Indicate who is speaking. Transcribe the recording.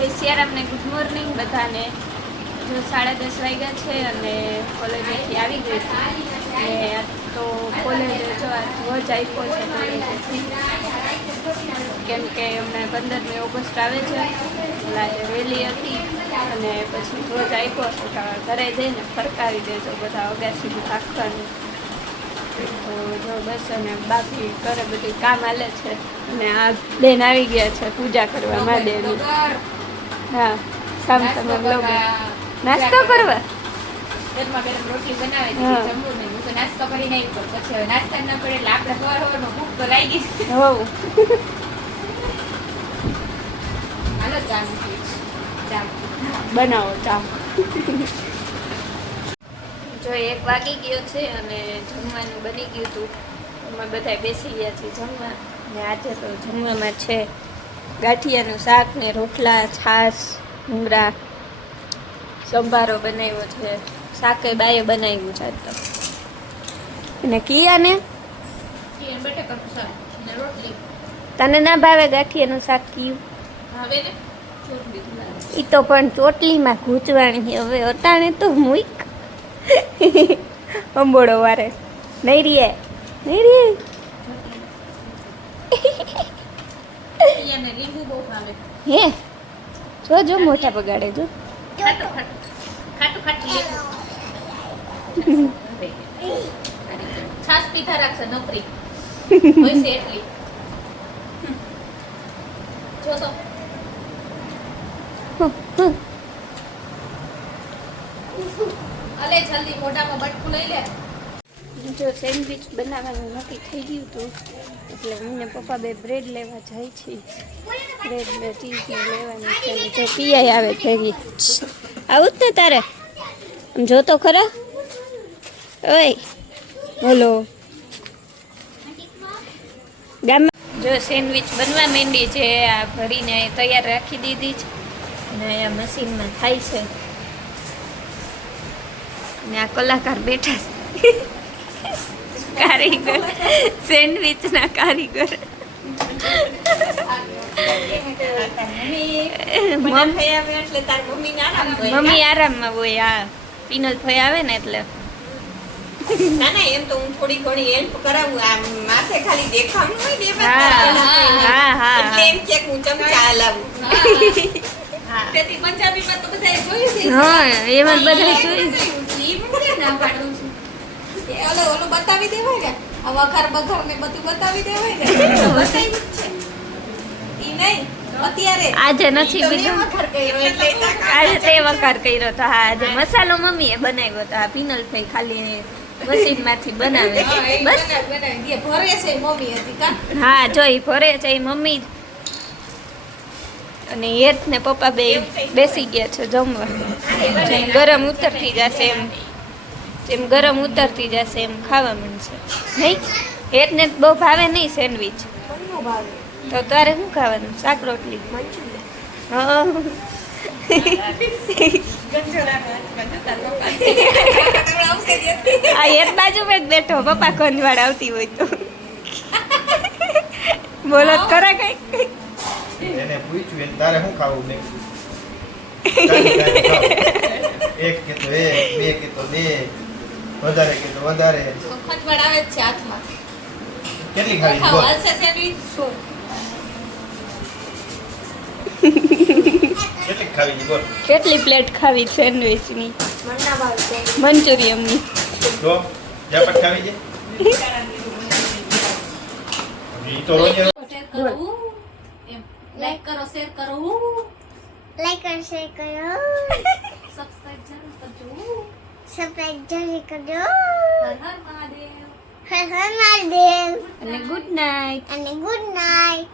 Speaker 1: જય સિયારામને good morning બધાને જો સાડા દસ વાગ્યા છે અને કોલેજથી આવી ગઈ છે ને તો કોલેજ જો રોજ આપ્યો છે કેમ કે અમને પંદરમી ઓગસ્ટ આવે છે. લાગે વહેલી હતી અને પછી રોજ આપ્યો છે ઘરે જઈને ફરકાવી દેજો બધા અગાસીનું રાખવાનું તો જો બસ અને બાકી ઘરે બધું કામ હાલે છે. અને આ બેન આવી ગયા છે પૂજા કરવા મહાદેવની. હા સામ નાસ્તો કરવા.
Speaker 2: ગરમા ગરમ રોટલી બનાવે છે જમવું નહીં. હું તો નાસ્તો કરીને આવી પણ પછી હવે નાસ્તા ન કરે એટલે આપણે સવાર સવારમાં ભૂખ તો લાગી જ.
Speaker 1: હોવ.
Speaker 2: હાલો ચા ચા
Speaker 1: બનાવો ચા. જો એક વાગી ગયો છે અને જમવાનું બની ગયું હતું. અમે બધા બેસી ગયા છીએ જમવા. ને આજે તો જમવામાં છે ગાંઠિયાનું શાક ને રોટલા છાશ ભૂંગળા સંભારો બનાવ્યો છે. શાકે બાએ બનાવ્યું છે તો. અને કિયાને? તને ના ભાવે ગાંઠિયાનું શાક કીયું? એ તો પણ ચોટલીમાં ગૂંચવાની હવે અટાણે તો મૂક. અંબોડો વારે. નહીં રીએ. નહીં રીએ
Speaker 2: એને લીંબુ બહુ ભાવે.
Speaker 1: હે? જો જો મોટા બગાડે જો.
Speaker 2: ખાટું ખાટું. ખાટું ખાટું લીંબુ છાસ પીધા રાખશે નોકરી. હોય છે એટલી. જો તો. અલે જલ્દી મોઢામાં બટકું લઈ લે.
Speaker 1: જો સેન્ડવિચ બનાવવાનું નક્કી થઈ ગયું હતું, એટલે મને પપ્પા બે બ્રેડ લેવા જાય છે. બ્રેડ ને ચીઝ લેવાની છે જો પીઆઈ આવે ભેગી આવું જ ને તારે? આમ જોતો ખરા? ઓય, બોલો. ગામમાં? જો સેન્ડવિચ બનવા માંડી છે, આ ભરીને તૈયાર રાખી દીધી છે, અને અહીંયા મશીનમાં થાય છે. ને આ કલાકાર બેઠા છે. કારીગર. સેન્ડવિચના કારીગર. મમ્મી. આરામમાં હોય આ પિનલ ભાઈ આવે ને એટલે.
Speaker 3: ના ના એમ તો હું થોડી ઘણી હેલ્પ કરાવું આમ માથે ખાલી દેખાવાનું હોય ને
Speaker 1: હા. હા હા.
Speaker 3: એટલે એમ કે હું. ચમચા હલાવું હા.
Speaker 2: તેથી પંજાબીમાં તો બધાએ જોયું.
Speaker 1: હા. એમાં બધા જોયું
Speaker 3: ઓલો ઓલું બતાવી દેવાય ને? આ વઘાર બઘાર ને બધું બતાવી દેવાય ને? બતાવ્યું જ છે. ઈ નહીં. અત્યારે
Speaker 1: આજે નથી બીજું.
Speaker 3: વઘાર
Speaker 1: આજે તે વકાર કર્યો તો હા આજે મસાલો મમ્મીએ બનાવ્યો તો આ પિનલ ભાઈ ખાલી બનાવે. બસ
Speaker 3: બનાવી બનાવી. દે. ભરે છે મમ્મી હજી કા?
Speaker 1: હા જો ઈ ભરે છે ઈ મમ્મી અને હેત ને પપ્પા બે બેસી ગયા છે જમવા. જેમ ગરમ ઉતરતી જશે એમ. જેમ ગરમ ઉતરતી જશે એમ ખાવા મળશે. નહીં? હેત ને બહુ ભાવે નહીં સેન્ડવિચ. તો તારે શું ખાવાનું? શાક રોટલી. હા. એક બાજુ મેં જ બેઠો. પપ્પા ખંજવાડ આવતી હોય તો. બોલો ખરા કઈ?
Speaker 4: એને પૂછ્યું એને તારે શું ખાવું ખાવ. એક કે તો એક બે કે તો બે. વધારે કે તો વધારે.
Speaker 2: આવે જ છે હાથમાં.
Speaker 4: કેટલી ખાવી? બોલ.
Speaker 2: હાલશે સેન્ડવિચ? સો
Speaker 4: કેટલી ખાવી છે? બોલ.
Speaker 1: કેટલી પ્લેટ ખાવી સેન્ડવિચની?
Speaker 3: મન્ના મંચુરિયમ છે
Speaker 1: મંચુરિયમની
Speaker 4: તો ઝાપટ ખાવી છે? ઈ તો રોજ
Speaker 2: કરો લાઈક કરો. શેર કરો
Speaker 5: લાઈક કરો. શેર કરો.
Speaker 2: સબસ્ક્રાઇબ જરૂર કરજો.
Speaker 5: સબસ્ક્રાઇબ જરૂર કરજો.
Speaker 2: હર હર મહાદેવ.
Speaker 5: હર હર મહાદેવ.
Speaker 1: અને ગુડ નાઇટ.
Speaker 5: અને ગુડ નાઇટ.